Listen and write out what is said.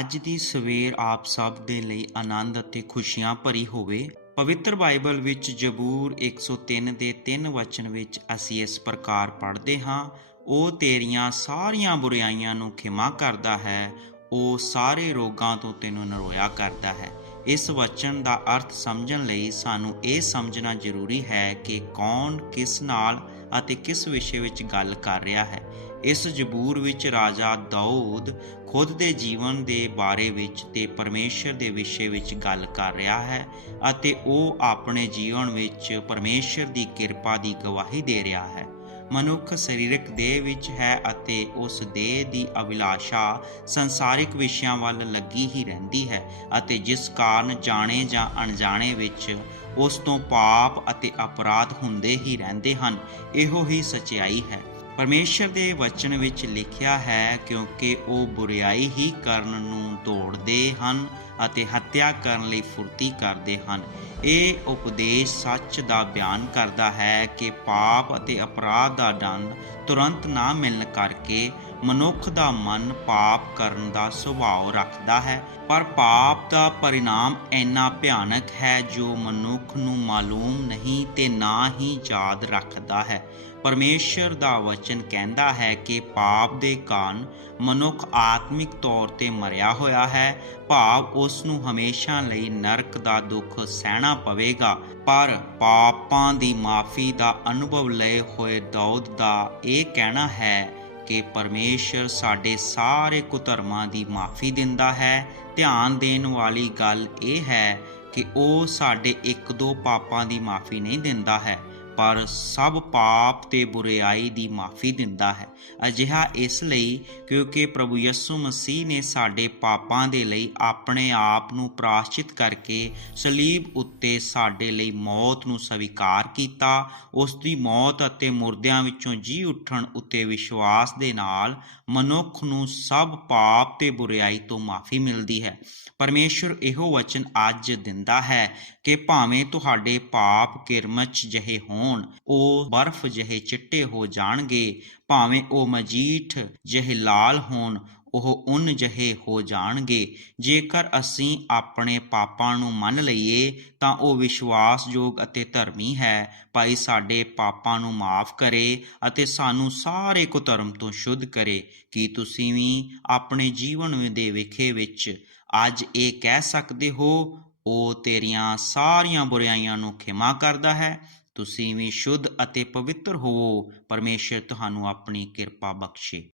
ਅੱਜ ਦੀ ਸਵੇਰ ਆਪ ਸਭ ਦੇ ਲਈ ਆਨੰਦ ਅਤੇ ਖੁਸ਼ੀਆਂ ਭਰੀ ਹੋਵੇ, ਪਵਿੱਤਰ ਬਾਈਬਲ ਵਿੱਚ ਜ਼ਬੂਰ 103 ਦੇ 3 ਵਚਨ ਵਿੱਚ ਅਸੀਂ ਇਸ ਪ੍ਰਕਾਰ ਪੜ੍ਹਦੇ ਹਾਂ, ਉਹ ਤੇਰੀਆਂ ਸਾਰੀਆਂ ਬੁਰਾਈਆਂ ਨੂੰ ਖਿਮਾ ਕਰਦਾ ਹੈ, ਉਹ ਸਾਰੇ ਰੋਗਾਂ ਤੋਂ ਤੈਨੂੰ ਨਰੋਇਆ ਕਰਦਾ ਹੈ। ਇਸ ਵਚਨ ਦਾ ਅਰਥ ਸਮਝਣ ਲਈ ਸਾਨੂੰ ਇਹ ਸਮਝਣਾ ਜ਼ਰੂਰੀ ਹੈ ਕਿ ਕੌਣ ਕਿਸ ਨਾਲ ਅਤੇ ਕਿਸ ਵਿਸ਼ੇ ਵਿੱਚ ਗੱਲ ਕਰ ਰਿਹਾ ਹੈ। ਇਸ ਜ਼ਬੂਰ ਵਿੱਚ ਰਾਜਾ ਦਾਊਦ ਖੁਦ ਦੇ ਜੀਵਨ ਦੇ ਬਾਰੇ ਵਿੱਚ ਤੇ ਪਰਮੇਸ਼ਰ ਦੇ ਵਿਸ਼ੇ ਵਿੱਚ ਗੱਲ ਕਰ ਰਿਹਾ ਹੈ ਅਤੇ ਉਹ ਆਪਣੇ ਜੀਵਨ ਵਿੱਚ ਪਰਮੇਸ਼ਰ ਦੀ ਕਿਰਪਾ ਦੀ ਗਵਾਹੀ ਦੇ ਰਿਹਾ ਹੈ। ਮਨੁੱਖ ਸਰੀਰਕ ਦੇਹ ਵਿੱਚ ਹੈ ਅਤੇ ਉਸ ਦੇਹ ਦੀ ਅਭਿਲਾਸ਼ਾ ਸੰਸਾਰਿਕ ਵਿਸ਼ਿਆਂ ਵੱਲ ਲੱਗੀ ਹੀ ਰਹਿੰਦੀ ਹੈ ਅਤੇ ਜਿਸ ਕਾਰਨ ਜਾਣੇ ਜਾਂ ਅਣਜਾਣੇ ਵਿੱਚ ਉਸ ਤੋਂ ਪਾਪ ਅਤੇ ਅਪਰਾਧ ਹੁੰਦੇ ਹੀ ਰਹਿੰਦੇ ਹਨ, ਇਹੋ ਹੀ ਸਚਾਈ ਹੈ। ਪਰਮੇਸ਼ਰ ਦੇ ਵਚਨ ਵਿੱਚ ਲਿਖਿਆ ਹੈ, ਕਿਉਂਕਿ ਉਹ ਬੁਰੀਾਈ ਹੀ ਕਰਨ ਨੂੰ ਤੋੜਦੇ ਹਨ ਅਤੇ ਹੱਤਿਆ ਕਰਨ ਲਈ ਫੁਰਤੀ ਕਰਦੇ ਹਨ। ਇਹ ਉਪਦੇਸ਼ ਸੱਚ ਦਾ ਬਿਆਨ ਕਰਦਾ ਹੈ ਕਿ ਪਾਪ ਅਤੇ ਅਪਰਾਧ ਦਾ ਦੰਡ ਤੁਰੰਤ ਨਾ ਮਿਲਣ ਕਰਕੇ ਮਨੁੱਖ ਦਾ ਮਨ ਪਾਪ ਕਰਨ ਦਾ ਸੁਭਾਅ ਰੱਖਦਾ ਹੈ, ਪਰ ਪਾਪ ਦਾ ਪਰਿਣਾਮ ਇੰਨਾ ਭਿਆਨਕ ਹੈ ਜੋ ਮਨੁੱਖ ਨੂੰ ਮਾਲੂਮ ਨਹੀਂ ਤੇ ਨਾ ਹੀ ਯਾਦ ਰੱਖਦਾ ਹੈ। ਪਰਮੇਸ਼ਰ ਦਾ ਵਚਨ ਕਹਿੰਦਾ ਹੈ ਕਿ ਪਾਪ ਦੇ ਕਾਰਨ ਮਨੁੱਖ ਆਤਮਿਕ ਤੌਰ ਤੇ ਮਰਿਆ ਹੋਇਆ ਹੈ। ਭਾਵ ਉਸ ਨੂੰ ਹਮੇਸ਼ਾ ਲਈ ਨਰਕ ਦਾ ਦੁੱਖ ਸਹਿਣਾ ਪਵੇਗਾ, ਪਰ ਪਾਪਾਂ ਦੀ ਮਾਫੀ ਦਾ ਅਨੁਭਵ ਲਏ ਹੋਏ ਦਾਊਦ ਦਾ ਇਹ ਕਹਿਣਾ ਹੈ ਕਿ ਪਰਮੇਸ਼ਰ ਸਾਡੇ ਸਾਰੇ ਕੁਧਰਮਾਂ ਦੀ ਮਾਫੀ ਦਿੰਦਾ ਹੈ। ਧਿਆਨ ਦੇਣ ਵਾਲੀ ਗੱਲ ਇਹ ਹੈ ਕਿ ਉਹ ਸਾਡੇ ਇੱਕ ਦੋ ਪਾਪਾਂ ਦੀ ਮਾਫੀ ਨਹੀਂ ਦਿੰਦਾ ਹੈ। ਪਰ ਸਭ ਪਾਪ ਤੇ ਬੁਰਾਈ ਦੀ ਮਾਫੀ ਦਿੰਦਾ ਹੈ। ਅਜਿਹਾ ਇਸ ਲਈ ਕਿਉਂਕਿ ਪ੍ਰਭੂ ਯਿਸੂ ਮਸੀਹ ਨੇ ਸਾਡੇ ਪਾਪਾਂ ਦੇ ਲਈ ਆਪਣੇ ਆਪ ਨੂੰ ਪ੍ਰਾਸ਼ਚਿਤ ਕਰਕੇ ਸਲੀਬ ਉੱਤੇ ਸਾਡੇ ਲਈ ਮੌਤ ਨੂੰ ਸਵੀਕਾਰ ਕੀਤਾ, ਉਸ ਦੀ ਮੌਤ ਅਤੇ ਮੁਰਦਿਆਂ ਵਿੱਚੋਂ ਜੀ ਉੱਠਣ ਉੱਤੇ ਵਿਸ਼ਵਾਸ ਦੇ ਨਾਲ ਮਨੁੱਖ ਨੂੰ ਸਭ ਪਾਪ ਤੇ ਬੁਰਾਈ ਤੋਂ ਮਾਫੀ ਮਿਲਦੀ ਹੈ। ਪਰਮੇਸ਼ਰ ਇਹੋ ਵਚਨ ਅੱਜ ਦਿੰਦਾ ਹੈ ਕਿ ਭਾਵੇਂ ਤੁਹਾਡੇ ਪਾਪ ਕਿਰਮਚ ਜਿਹੇ ਹੋਣ, ਉਹ ਬਰਫ਼ ਜਿਹੇ ਚਿੱਟੇ ਹੋ ਜਾਣਗੇ, ਭਾਵੇਂ ਉਹ ਮਜੀਠ ਜਿਹੇ ਲਾਲ ਹੋਣ, ਉਹ ਉਨ ਜਿਹੇ ਹੋ ਜਾਣਗੇ। ਜੇਕਰ ਅਸੀਂ ਆਪਣੇ ਪਾਪਾਂ ਨੂੰ ਮੰਨ ਲਈਏ, ਤਾਂ ਉਹ ਵਿਸ਼ਵਾਸਯੋਗ ਅਤੇ ਧਰਮੀ ਹੈ। ਭਾਈ ਸਾਡੇ ਪਾਪਾਂ ਨੂੰ ਮਾਫ ਕਰੇ ਅਤੇ ਸਾਨੂੰ ਸਾਰੇ ਕੁਧਰਮ ਤੋਂ ਸ਼ੁੱਧ ਕਰੇ। ਕੀ ਤੁਸੀਂ ਵੀ ਆਪਣੇ ਜੀਵਨ ਦੇ ਵਿਖੇ ਵਿੱਚ ਅੱਜ ਇਹ ਕਹਿ ਸਕਦੇ ਹੋ, ਉਹ ਤੇਰੀਆਂ ਸਾਰੀਆਂ ਬੁਰਾਈਆਂ ਨੂੰ ਖਿਮਾ ਕਰਦਾ ਹੈ? ਤੁਸੀਂ ਵੀ ਸ਼ੁੱਧ ਅਤੇ ਪਵਿੱਤਰ ਹੋਵੋ ਪਰਮੇਸ਼ਰ ਤੁਹਾਨੂੰ ਆਪਣੀ ਕਿਰਪਾ ਬਖਸ਼ੇ।